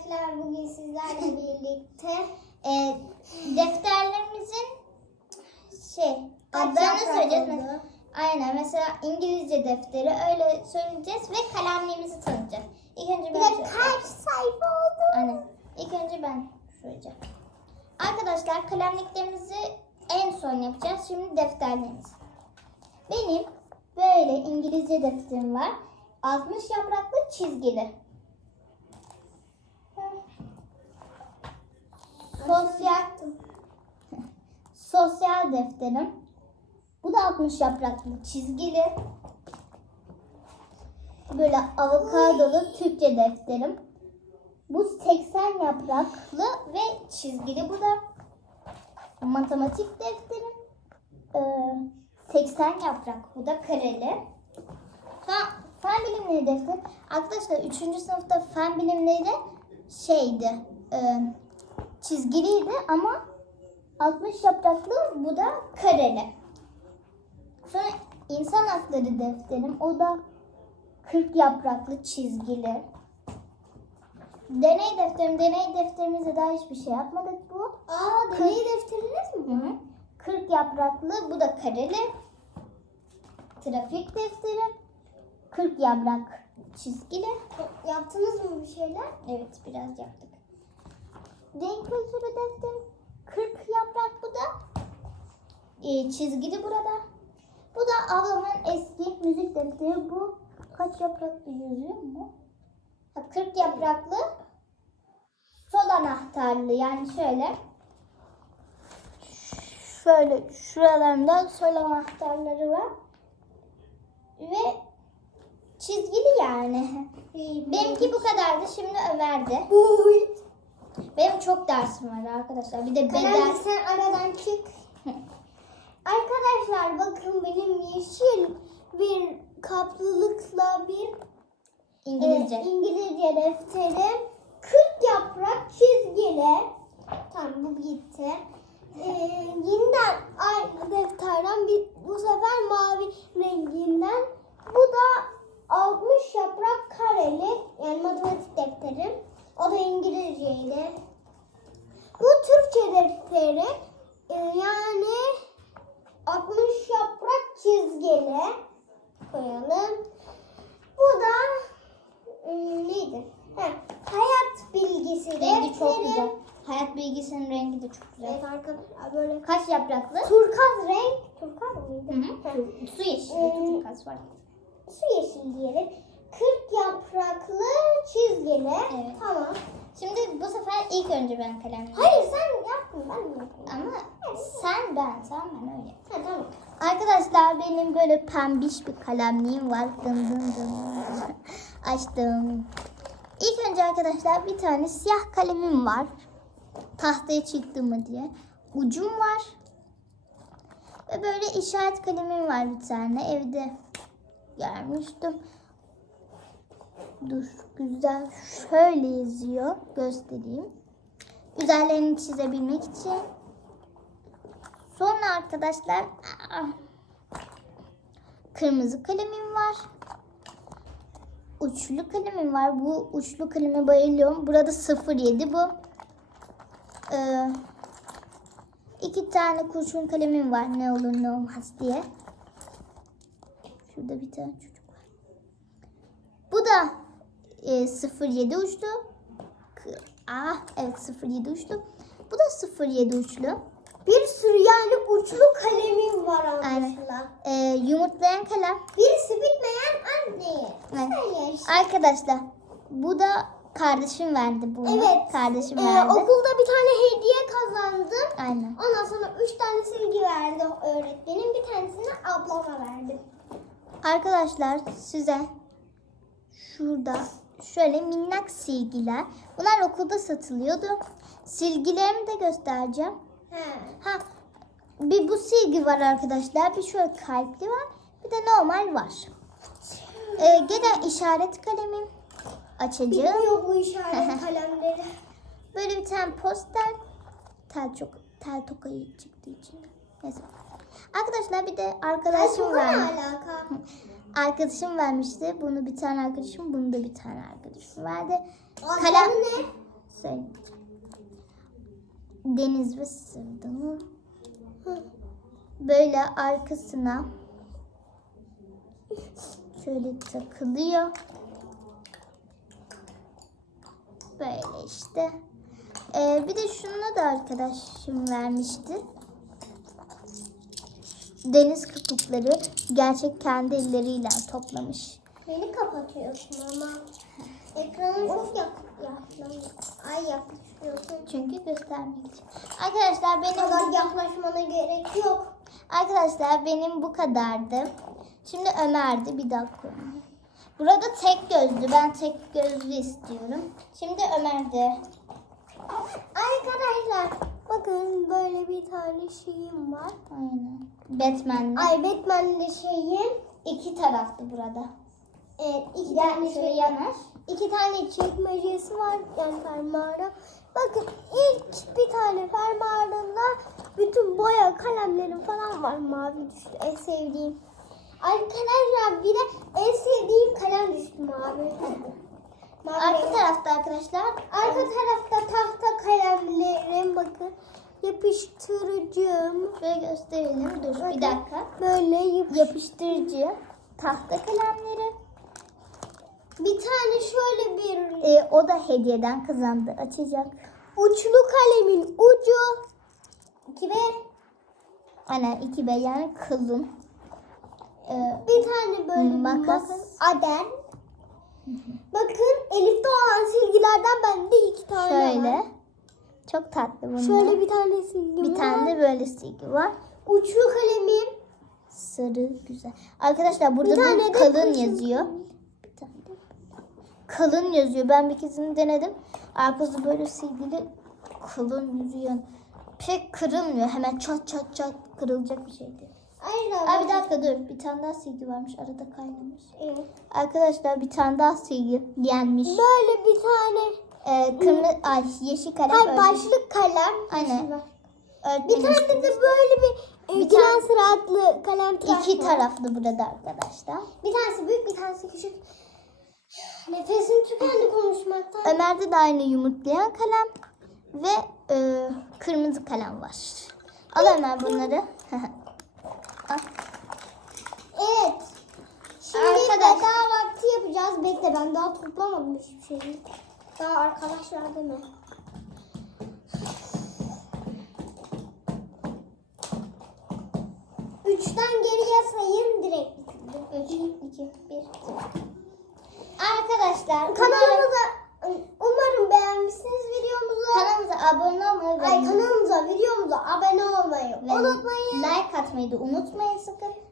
arkadaşlar bugün sizlerle birlikte e, defterlerimizin şey adlarını söyleyeceğiz. Aynen mesela İngilizce defteri öyle söyleyeceğiz ve kalemliğimizi tanıtacağız. İlk önce ben de söyleyeyim. kaç sayfa oldu? Aynen. İlk önce ben söyleyeceğim. Arkadaşlar kalemliklerimizi en son yapacağız. Şimdi defterlerimiz. Benim böyle İngilizce defterim var. 60 yapraklı çizgili. Sosyal sosyal defterim. Bu da 60 yapraklı çizgili. Böyle avokadolu Türkçe defterim. Bu 80 yapraklı ve çizgili bu da. Matematik defterim. Ee, 80 yaprak. Bu da kareli. Fen, fen bilimleri defteri. Arkadaşlar 3. sınıfta fen bilimleri şeydi. E, çizgiliydi ama 60 yapraklı bu da kareli. Sonra insan hakları defterim. O da 40 yapraklı çizgili. Deney defterim. Deney defterimizde daha hiçbir şey yapmadık bu. Aa deney defteriniz mi? Hı hı. 40 yapraklı. Bu da kareli. Trafik defteri. 40 yaprak çizgili. Yaptınız mı bir şeyler? Evet biraz yaptık. Din kültürü defteri. 40 yaprak bu da. Ee, çizgili burada. Bu da ablamın eski müzik defteri. Bu kaç yapraklı yazıyor mu? Ha, 40 yapraklı. Sol anahtarlı yani şöyle. Şöyle şuralarında sol anahtarları var. Ve çizgili yani. Benimki bu kadardı. Şimdi Ömer'de. Uy. Benim çok dersim var arkadaşlar. Bir de beden. Karan sen aradan çık. Arkadaşlar bakın benim yeşil bir kaplılıkla bir İngilizce. e, İngilizce defterim. 40 yaprak çizgili. Tamam bu gitti. E, yeniden aynı defterden bir, bu sefer mavi renginden. Bu da 60 yaprak kareli yani matematik defterim. O da İngilizceydi. Defteri e, yani 60 yaprak çizgili koyalım. Bu da e, neydi? Ha, hayat bilgisi Rengi çok defteri. güzel. Hayat bilgisinin rengi de çok güzel. Evet arkadaşlar böyle Kaç yapraklı? turkaz renk. Turkaz mıydı? Hı hı. Su yeşili. Ee, Çok az var. Su yeşil diyelim. 40 yapraklı çizgili. Evet. Tamam. Şimdi bu sefer ilk önce ben kalem Hayır sen Ama sen ben, sen ben öyle. Ha, tamam. Arkadaşlar benim böyle pembiş bir kalemliğim var. Dın dın dın. Açtım. İlk önce arkadaşlar bir tane siyah kalemim var. Tahtaya çıktı mı diye. Ucum var. Ve böyle işaret kalemim var bir tane. Evde görmüştüm. Dur güzel şöyle yazıyor. Göstereyim. Üzerlerini çizebilmek için. Sonra arkadaşlar kırmızı kalemim var. Uçlu kalemim var. Bu uçlu kaleme bayılıyorum. Burada 07 bu. Ee, iki tane kurşun kalemim var. Ne olur ne olmaz diye. Şurada bir tane çocuk var. Bu da e, 07 uçlu. Ah evet 07 uçlu. Bu da 07 uçlu. Bir sürü yani uçlu kalemim var anlaşılan. Ee, yumurtlayan kalem. Birisi bitmeyen anneye. Evet. Arkadaşlar bu da kardeşim verdi bunu. Evet. Kardeşim Ee, verdi. okulda bir tane hediye kazandım. Aynen. Ondan sonra üç tane silgi verdi öğretmenim. Bir tanesini ablama verdim. Arkadaşlar size şurada şöyle minnak silgiler. Bunlar okulda satılıyordu. Silgilerimi de göstereceğim. He. Ha bir bu silgi var arkadaşlar. Bir şöyle kalpli var. Bir de normal var. Ee, gene işaret kalemim. Açacağım. Bitmiyor bu işaret kalemleri. Böyle bir tane poster. Tel çok tel tokayı çıktığı için. Neyse. Arkadaşlar bir de arkadaşım ne vermiş. alaka? Arkadaşım vermişti. Bunu bir tane arkadaşım, bunu da bir tane arkadaşım verdi. Kalem ne? söyleyeceğim. Deniz ve sırdanı. Böyle arkasına şöyle takılıyor. Böyle işte. Ee, bir de şunu da arkadaşım vermişti. Deniz kabukları gerçek kendi elleriyle toplamış. Beni kapatıyorsun ama. Ekranı çok yak. Ay yaklaşıyorsun. Çünkü göstermek için. Arkadaşlar benim kadar yaklaşmana gerek yok. Arkadaşlar benim bu kadardı. Şimdi Ömer'di bir dakika. Burada tek gözlü. Ben tek gözlü istiyorum. Şimdi Ömer'de. Arkadaşlar bakın böyle bir tane şeyim var. Aynen. Batman'le. Ay Batman'de şeyim. iki taraflı burada. Evet iki Gel tane şöyle şey, yanar. iki tane çekmecesi var yani fermuarda. Bakın ilk bir tane fermuarında bütün boya kalemlerim falan var mavi düştü en sevdiğim. Arkadaşlar bir de en sevdiğim kalem Arka tarafta arkadaşlar. Arka tarafta tahta kalemlerim bakın. Yapıştırıcım. Şöyle gösterelim. Dur bir dakika. Böyle yapış. Yapıştırıcı. Tahta kalemleri. Bir tane şöyle bir Ee, o da hediyeden kazandı. Açacak. uçlu kalemin ucu. İki ve Aynen 2B yani kılın. Ee, bir tane böyle Makas. bakın aden. Bakın Elif'te olan silgilerden bende iki tane var. şöyle. Çok tatlı bunlar. Şöyle bir tane silgim bir var. tane de böyle silgi var. Uçlu kalemim. Sarı güzel. Arkadaşlar burada Bir da de kalın yazıyor. Bir tane de kalın yazıyor. Ben bir kezini denedim. Arkası böyle silgili kalın yazıyor. Pek kırılmıyor. Hemen çat çat çat kırılacak bir şeydi. Aynen. Aa, bir dakika dur. Bir tane daha silgi varmış. Arada kaynamış. Evet. Arkadaşlar bir tane daha silgi gelmiş. Böyle bir tane. Ee, kırmızı, ay yeşil kalem. Hayır ördüm. başlık kalem. Aynen. Bir tane de böyle bir, Bir bir tane sıratlı kalem tıraş iki var. taraflı burada arkadaşlar. Bir tanesi büyük bir tanesi küçük. Nefesim tükendi konuşmaktan. Ömer'de de aynı yumurtlayan kalem ve e, kırmızı kalem var. Al Ömer bunları. Evet. Şimdi Arkadaş- veda vakti yapacağız. Bekle ben daha toplamadım hiçbir şeyi. Daha arkadaşlar deme. Üçten geriye sayın direkt. Üç, iki, bir. Arkadaşlar umarım Kanalımıza umarım beğenmişsiniz videomuzu. kanalımıza abone olmayı ve, Ay kanalımıza videomuza abone olmayı ve unutmayın. Atmayı da unutmayın sakın.